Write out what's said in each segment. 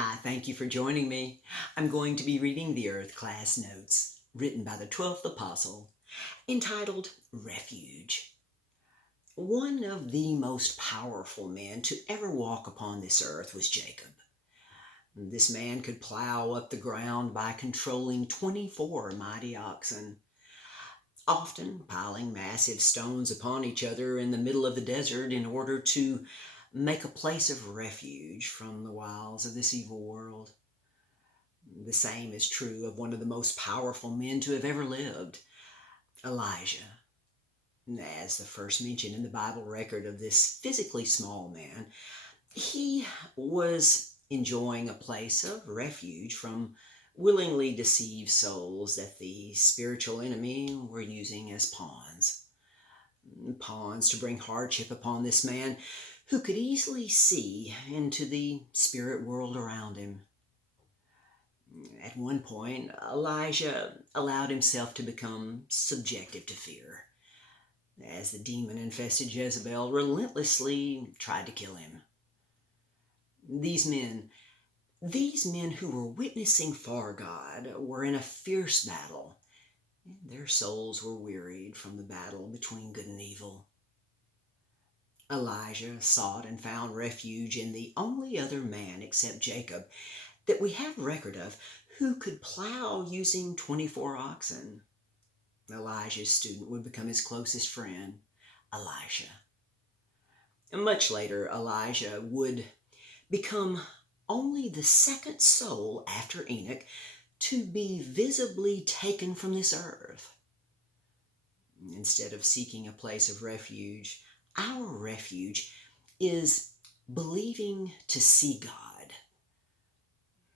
Hi, thank you for joining me. I'm going to be reading the Earth class notes written by the 12th Apostle, entitled Refuge. One of the most powerful men to ever walk upon this earth was Jacob. This man could plow up the ground by controlling 24 mighty oxen, often piling massive stones upon each other in the middle of the desert in order to make a place of refuge from the wiles of this evil world. The same is true of one of the most powerful men to have ever lived, Elijah. As the first mention in the Bible record of this physically small man, he was enjoying a place of refuge from willingly deceived souls that the spiritual enemy were using as pawns. Pawns to bring hardship upon this man who could easily see into the spirit world around him. At one point, Elijah allowed himself to become subjective to fear, as the demon-infested Jezebel relentlessly tried to kill him. These men who were witnessing for God, were in a fierce battle. Their souls were wearied from the battle between good and evil. Elijah sought and found refuge in the only other man except Jacob that we have record of who could plow using 24 oxen. Elijah's student would become his closest friend, Elisha. And much later, Elijah would become only the second soul after Enoch to be visibly taken from this earth. Instead of seeking a place of refuge, our refuge is believing to see God,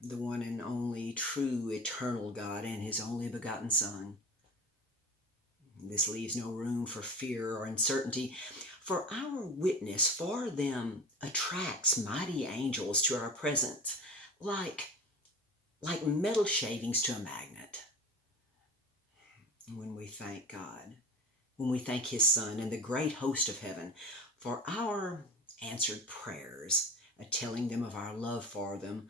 the one and only true eternal God and his only begotten Son. This leaves no room for fear or uncertainty, for our witness for them attracts mighty angels to our presence, like metal shavings to a magnet. When we thank God, when we thank his Son and the great host of heaven for our answered prayers, telling them of our love for them,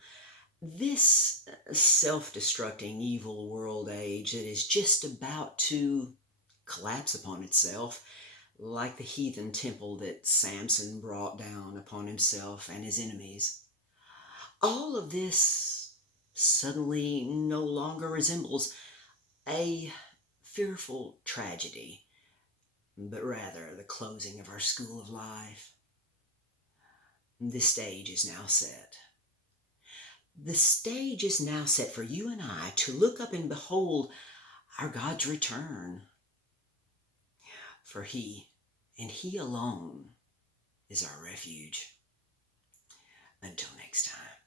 this self-destructing evil world age that is just about to collapse upon itself, like the heathen temple that Samson brought down upon himself and his enemies. All of this suddenly no longer resembles a fearful tragedy, but rather the closing of our school of life. This stage is now set. The stage is now set for you and I to look up and behold our God's return. For he, and he alone, is our refuge. Until next time.